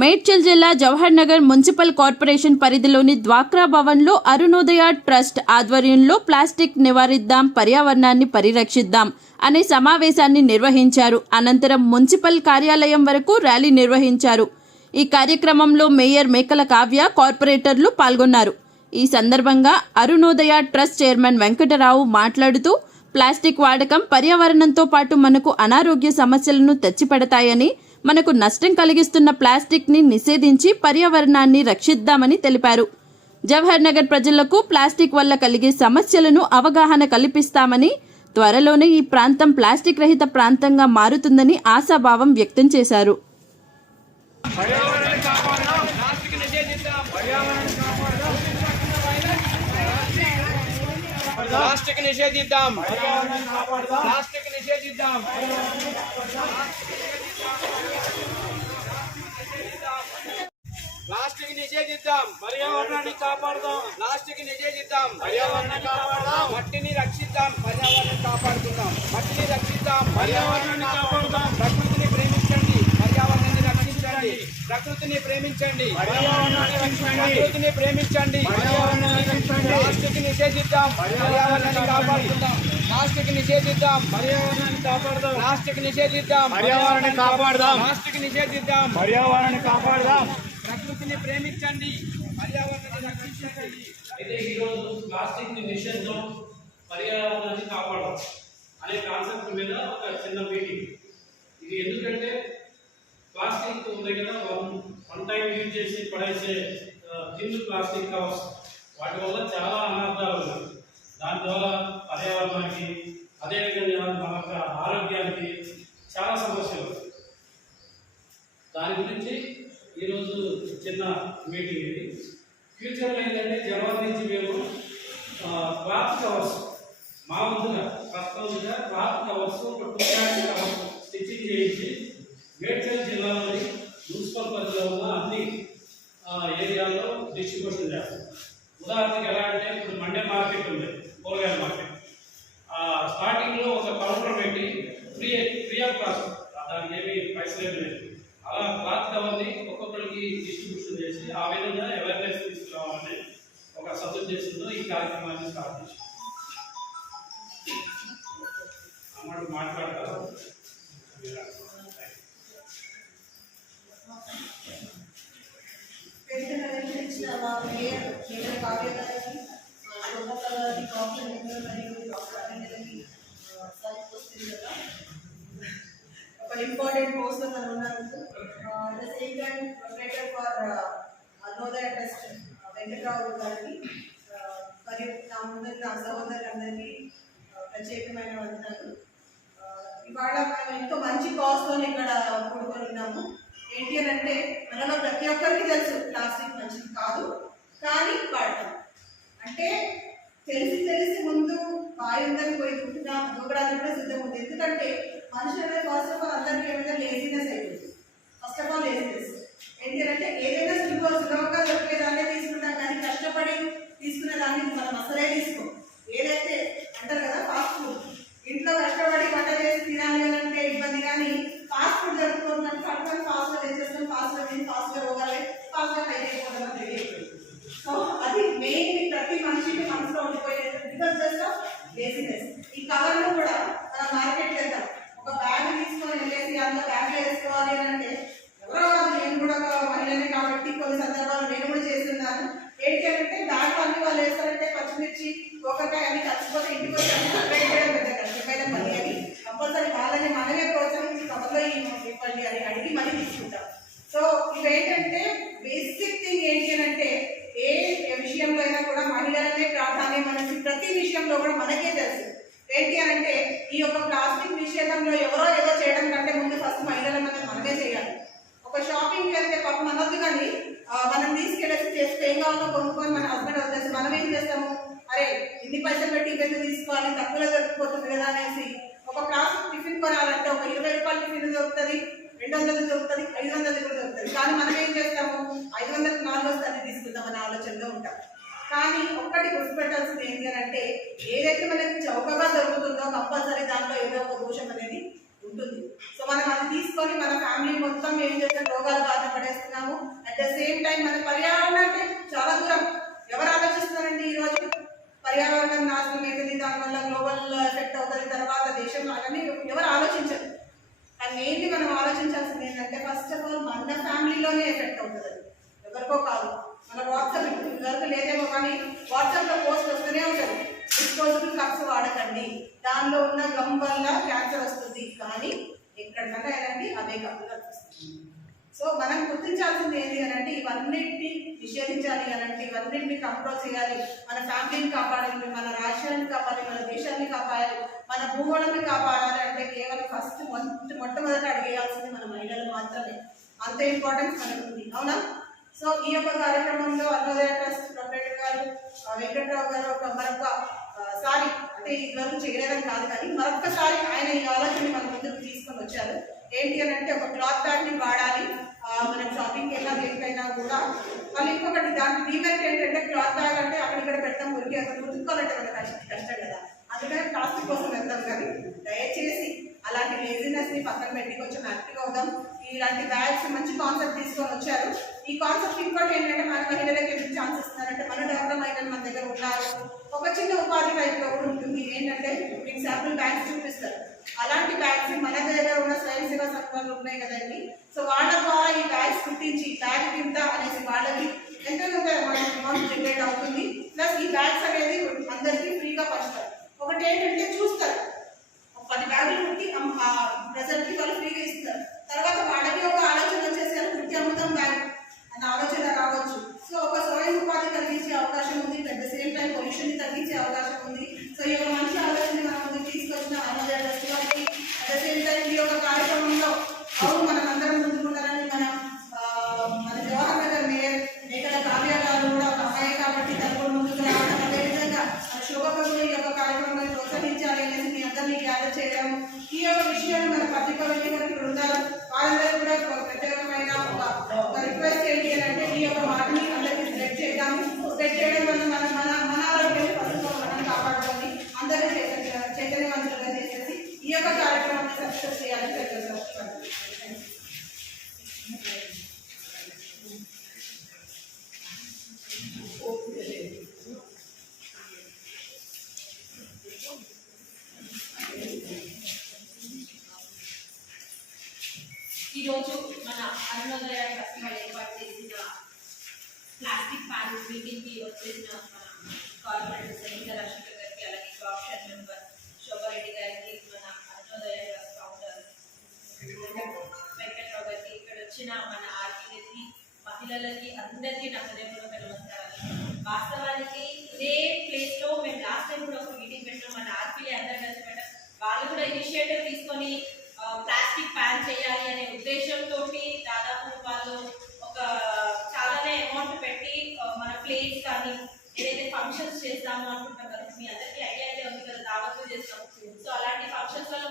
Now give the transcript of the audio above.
మేడ్చల్ జిల్లా Jawahar Nagar municipal corporation పరిధిలోని డ్వాక్రా భవన్లో అరుణోదయ ట్రస్ట్ ఆధ్వర్యంలో ప్లాస్టిక్ నివారిద్దాం, పర్యావరణాన్ని పరిరక్షిద్దాం అనే సమావేశాన్ని నిర్వహించారు. అనంతరం మున్సిపల్ కార్యాలయం వరకు ర్యాలీ నిర్వహించారు. ఈ కార్యక్రమంలో మేయర్ మేకల కావ్య, కార్పొరేటర్లు పాల్గొన్నారు. ఈ సందర్భంగా అరుణోదయ ట్రస్ట్ చైర్మన్ వెంకటరావు మాట్లాడుతూ ప్లాస్టిక్ వాడకం పర్యావరణంతో పాటు మనకు అనారోగ్య సమస్యలను తెచ్చిపెడతాయని, మనకు నష్టం కలిగిస్తున్న ప్లాస్టిక్ ని నిషేధించి పర్యావరణాన్ని రక్షిద్దామని తెలిపారు. జవహర్ నగర్ ప్రజలకు ప్లాస్టిక్ వల్ల కలిగే సమస్యలను అవగాహన కల్పిస్తామని, త్వరలోనే ఈ ప్రాంతం ప్లాస్టిక్ రహిత ప్రాంతంగా మారుతుందని ఆశాభావం వ్యక్తం చేశారు. ప్లాస్టిక్ నిషేధిద్దాం, ప్లాస్టిక్ నిషేధిద్దాం, ప్లాస్టిక్ నిషేధిద్దాం, పర్యావరణాన్ని కాపాడుదాం, ప్లాస్టిక్ నిషేధిద్దాం, పర్యావరణాన్ని కాపాడుదాం, మట్టిని రక్షిద్దాం, పర్యావరణాన్ని కాపాడుకుందాం, మట్టిని రక్షిద్దాం, పర్యావరణాన్ని కాపాడుదాం, ప్రకృతిని ప్రేమించండి, పర్యావరణాన్ని రక్షించండి, ప్రకృతిని ప్రేమించండి, పర్యావరణాన్ని రక్షించండి, ప్రకృతిని ప్రేమించండి, పర్యావరణాన్ని రక్షించండి, ప్లాస్టిక్ నిషేధిద్దాం, పర్యావరణాన్ని కాపాడుకుందాం, ప్లాస్టిక్ నిషేధిద్దాం, పర్యావరణాన్ని కాపాడుదాం, ప్లాస్టిక్ నిషేధిద్దాం, పర్యావరణాన్ని కాపాడుదాం, ప్లాస్టిక్ నిషేధిద్దాం, పర్యావరణాన్ని కాపాడుదాం, ప్రకృతిని ప్రేమించండి, పర్యావరణాన్ని రక్షించండి. అయితే ఈరోజు ప్లాస్టిక్ ని నిషేధం, పర్యావరణాన్ని కాపాడడం అనే కాన్సెప్ట్ మీద ఒక చిన్న మీటింగ్. ఇది ఎందుకంటే ప్లాస్టిక్ ఉంది కదా, వన్ టైం యూజ్ చేసి పడేసే థిన్ ప్లాస్టిక్ కవర్స్, వాటి వల్ల చాలా అనర్థాలు ఉన్నాయి. దాని ద్వారా పర్యావరణానికి, అదేవిధంగా మన ఆరోగ్యానికి చాలా సమస్యలు. దాని గురించి ఈరోజు చిన్న మీటింగ్ ఇది. ఫ్యూచర్లో ఏంటంటే జనవరి నుంచి మేము క్లాత్ కవర్స్, మా వంతుగా ప్రస్తుతంగా క్లాత్ కవర్స్ ఒక 200 కవర్స్ స్టిచ్చింగ్ చేయించి మేడ్చల్ జిల్లాలోని మున్సిపల్ పరిధిలో ఉన్న అన్ని ఏరియాల్లో డిస్ట్రిబ్యూషన్ చేస్తాం. ఉదాహరణకి ఎలా అంటే, ఇప్పుడు మండే మార్కెట్ ఉంది, కూరగాయల మార్కెట్, స్టార్టింగ్లో ఒక కౌంటర్ పెట్టి ఫ్రీ ఆఫ్ కాస్ట్, దానికి ఏమి పైసలు లేదు, అలా క్లాత్ కవర్ని ఒక్కొక్కరికి డిస్ట్రిబ్యూషన్ చేసి ఆ విధంగా అవేర్నెస్ తీసుకురావాలని ఒక సదుద్దేశంతో ఈ కార్యక్రమాన్ని స్టార్ట్ చేశాం. అన్నట్టు మాట్లాడతారు. ఇంపార్టెంట్ పోస్ట్ లో మనం ఉన్నాము. The same time proprietor for Arunodaya trust Venkatarao గారికి మరియు నా ముందరి నా సహోదరులందరికీ ప్రత్యేకమైన వందనాలు. ఇవాళ మనం ఎంతో మంచి కాస్ట్తో ఇక్కడ కూడుకొని ఉన్నాము. ఏంటి అని అంటే, మనలో ప్రతి ఒక్కరికి తెలుసు ప్లాస్టిక్ మంచిది కాదు, కానీ వాడతాం. అంటే తెలిసి ముందు వాయుందని పోయి దూకడానికి కూడా సిద్ధం ఉంది. ఎందుకంటే మనుషులు అనేది ఫస్ట్ ఆఫ్ ఆల్ అందరికీ ఏమైనా లేజినెస్ అయిపోయింది. ఫస్ట్ ఆఫ్ ఆల్ లేజినెస్ ఏంటి అంటే, ఏదైనా సులభంగా దొరికేదాన్ని తీసుకుంటాం, కానీ కష్టపడి తీసుకునే దాన్ని మనం అసలే తీసుకోం. ఏదైతే అంటారు కదా, ఫాస్ట్ ఫుడ్, ఇంట్లో కష్టపడి వంట చేసి తినాలి అంటే ఇబ్బంది, కానీ ఫాస్ట్ ఫుడ్ జరుగుతుందని కట్టుకొని ఫాస్ట్గా తెచ్చేస్తాం, ఫాస్ట్గా తిని ఫాస్ట్గా రోగాలి, ఫాస్ట్గా హై అయిపోతాం తెలియదు. సో అది మెయిన్ ప్రతి మనిషికి మనసులో ఉండిపోయేది, బికాస్ జస్ట్ ఆఫ్ లేజినెస్. ఈ కవర్లో కూడా మనం మార్కెట్ వెళ్తాం, ఒక బ్యాగ్ తీసుకొని వెళ్ళేసి అందులో బ్యాగ్లో వేసుకోవాలి అని అంటే, ఎవరో కాదు, నేను కూడా ఒక మహిళనే కాబట్టి కొన్ని సందర్భాలు నేను కూడా చేస్తున్నాను. ఏంటి అంటే, బ్యాగ్ అన్ని వాళ్ళు వేస్తారంటే పచ్చిమిర్చి, ఒకరికాయ అన్ని కలిసిపోతే ఇంటికి వచ్చి అన్ని సపరేట్ చేయడం పెద్ద కష్టమైన పని. అని కంపల్సరీ వాళ్ళని మనమే ప్రోత్సహించి కవర్లో ఇవ్వండి అని అడిగి మళ్ళీ తీసుకుంటాం. సో ఇవేంటంటే బేసిక్ థింగ్ ఏంటి అని అంటే, ఏ విషయంలో అయినా కూడా మహిళలనే ప్రాధాన్యం అనేసి ప్రతి విషయంలో కూడా మనకే తెలుసు. ఏంటి అని అంటే, ఈ యొక్క ప్లాస్టిక్ నిషేధంలో ఎవరో ఏదో చేయడం కంటే ముందు ఫస్ట్ మహిళల మీద మనమే చేయాలి. ఒక షాపింగ్కి వెళ్తే పాపం అనొద్దు, కానీ మనం తీసుకెళ్ళేసి చేస్తే ఏం కావాలో కొనుక్కొని మన హస్బెండ్ వదిలేసి మనం ఏం చేస్తాము, అరే ఇన్ని పైసలు పెట్టి ఇవన్నీ తీసుకోవాలి, తక్కువలో దొరికిపోతుంది కదా అనేసి ఒక ప్లాస్టిక్ టిఫిన్ కొనాలంటే ఒక 20 రూపాయల టిఫిన్ దొరుకుతుంది, 200 దొరుకుతుంది, 500 కూడా దొరుకుతుంది. కానీ మనం ఏం చేస్తాము, 500కి 4 వస్తే అది తీసుకుందాం అనే ఆలోచనలో ఉంటాం. కానీ ఒక్కటి గుర్తుపెట్టాల్సింది ఏంటి అని అంటే, ఏదైతే మనకి చౌకగా దొరుకుతుందో కంపల్సరీ దాంట్లో ఏదో ఒక దోషం అనేది ఉంటుంది. సో మనం అది తీసుకొని మన ఫ్యామిలీ మొత్తం ఏం చేస్తాం, రోగాలు బాధపడేస్తున్నాము. పర్యావరణం నాశనం అవుతుంది, దానివల్ల గ్లోబల్ ఎఫెక్ట్ అవుతుంది, తర్వాత దేశంలో అవన్నీ ఎవరు ఆలోచించరు. కానీ మెయిన్లీ మనం ఆలోచించాల్సింది ఏంటంటే ఫస్ట్ ఆఫ్ ఆల్ మన ఫ్యామిలీలోనే ఎఫెక్ట్ అవుతుంది, ఎవరికో కాదు. మన వాట్సాప్ ఎవరికి లేదేమో కానీ వాట్సాప్లో పోస్ట్ వస్తూనే ఉంటుంది, డిస్పోజబుల్ కప్స్ వాడకండి, దానిలో ఉన్న గమ్ వల్ల క్యాన్సర్ వస్తుంది. కానీ ఎక్కడికన్నా వెళ్ళండి అవే కప్పులు కనిపిస్తుంది. సో మనం గుర్తించాల్సింది ఏంటి అని అంటే ఇవన్నిటిని నిషేధించాలి అని అంటే ఇవన్నిటిని కంట్రోల్ చేయాలి, మన ఫ్యామిలీని కాపాడాలి, మన రాష్ట్రాన్ని కాపాడాలి, మన దేశాన్ని కాపాడాలి, మన భూగోళాన్ని కాపాడాలి అంటే కేవలం ఫస్ట్ మొట్టమొదట అడిగేయాల్సింది మన మహిళలు మాత్రమే. అంత ఇంపార్టెన్స్ మనకు ఉంది, అవునా? సో ఈ యొక్క కార్యక్రమంలో అరుణోదయ ట్రస్ట్ ప్రొపరేటర్ గారు వెంకట్రావు గారు మరొకసారి అంటే ఇదివరకు చేయలేదని కాదు కానీ మరొకసారి ఆయన ఈ ఆలోచన మన ముందుకు తీసుకొని వచ్చారు. ఏంటి అని అంటే ఒక క్లాత్ బ్యాగ్ని వాడాలి మనం షాపింగ్కి వెళ్ళినా దేనికైనా కూడా. మళ్ళీ ఇంకొకటి దాని డిమెరిట్ ఏంటంటే క్లాత్ బ్యాగ్ అంటే అక్కడిక్కడ పెడతాం, మురికి అక్కడ ఉతుక్కోవాలంటే మనకు కష్టం కదా, అందుకని ప్లాస్టిక్ కోసం వెళ్తాం. కానీ దయచేసి అలాంటి లేజినెస్ ని పక్కన పెట్టి కొంచెం యాక్టివ్ అవుదాం. ఇలాంటి బ్యాగ్స్ మంచి కాన్సెప్ట్ తీసుకొని వచ్చారు. ఈ కాన్సెప్ట్ ఇంకోటి ఏంటంటే మన మహిళలకు ఎందుకు ఛాన్స్ ఇస్తున్నారంటే మన డెవలప్ మహిళలు మన దగ్గర ఉన్నారు, ఒక చిన్న ఉపాధి టైప్లో కూడా ఉంటుంది. ఏంటంటే మీకు శాంపుల్ బ్యాగ్స్ చూపిస్తారు, అలాంటి బ్యాగ్స్ మన దగ్గర ఉన్న స్వయం సేవా సంఘాలు ఉన్నాయి కదండి. సో వాళ్ళ ద్వారా ఈ బ్యాగ్స్ కుట్టించి బ్యాగ్ కింద అనేసి వాళ్ళకి ఎంత అమౌంట్ జనరేట్ అవుతుంది. ప్లస్ ఈ బ్యాగ్స్ అనేది అందరికీ ఫ్రీగా పంచుతారు. ఒకటి ఏంటంటే చూస్తారు 10 బ్యాగులు కుట్టి ప్రజలకి వాళ్ళు ఫ్రీగా ఇస్తారు. తర్వాత వాళ్ళకి ఒక ఆలోచన వచ్చేసరికి కుట్టి అమ్ముతాం బ్యాగ్ అన్న ఆలోచన రావచ్చు. సో ఒక స్వయం ఉపాధి కలిగించే అవకాశం ఉంది, at the same time pollution తగ్గించే అవకాశం ఉంది. సో ఈ యొక్క మంచి ఆలోచన మన ముందుకు తీసుకొచ్చిన అరుణోదయ ట్రస్ట్ గారికి అట్ ద సేమ్ టైం ఈ యొక్క కార్యక్రమంలో అవును మనం అందరం ముందుకుంటారని మన జవహర్ నగర్ మేయర్ మేకల కావ్య గారు కూడా ఒక అమ్మాయి కాబట్టి తరపున ముందుకు రావడం, అదేవిధంగా శోభకు ఈ యొక్క కార్యక్రమాన్ని ప్రోత్సహించాలి అనేసి మీ అందరినీ గ్యాదర్ చేయడం, ఈ యొక్క విషయాన్ని మన పత్రిక వ్యక్తి వరకు ఉండాలి. వాళ్ళందరూ కూడా ప్రత్యేకమైన ఒక రిక్వెస్ట్ ఏంటి అని అంటే ఈ యొక్క మాటని అందరికీ స్ప్రెడ్ చేయడం వల్ల మన ఆరోగ్యాన్ని ఫస్ట్ మనం కాపాడుకొని అందరూ చైతన్యవంతులుగా చేసేసి ఈ యొక్క కార్యక్రమాన్ని సక్సెస్ చేయాలని ప్రయత్నిస్తున్నాం. ఈరోజు మన అరుణోదయ ట్రస్ట్ వాళ్ళు ఏర్పాటు చేసిన ప్లాస్టిక్ ప్యాన్ మీటింగ్కి వచ్చేసిన మన కార్పొరేటర్ సంగీత రాజశేఖర్ గారికి, అలాగే ఆప్షన్ మెంబర్ శోభారెడ్డి గారికి, మన అరుణోదయ ట్రస్ట్ ఫౌండర్ వెంకట్రావు గారికి, ఇక్కడ వచ్చిన మన ఆర్పీలకి, మహిళలకి అందరికీ నా హృదయపూర్వక నమస్కారాలు. వాస్తవానికి ఇదే ప్లేస్లో మేము లాస్ట్ టైం కూడా ఒక మీటింగ్ పెట్టాం, మన ఆర్పీలే అందరూ కలిసి పెట్టాం. వాళ్ళు కూడా ఇనిషియేటివ్ తీసుకొని ప్లాస్టిక్ బ్యాన్ చేయాలి అనే ఉద్దేశంతో దాదాపు వాళ్ళు ఒక చాలానే అమౌంట్ పెట్టి మన ప్లేట్స్ కానీ ఏదైతే ఫంక్షన్స్ చేస్తామో అనుకుంటాం కదా, మీ అందరికీ ఐడియా అయితే ఉంది కదా, దావత్లు చేస్తాం. సో అలాంటి ఫంక్షన్స్లలో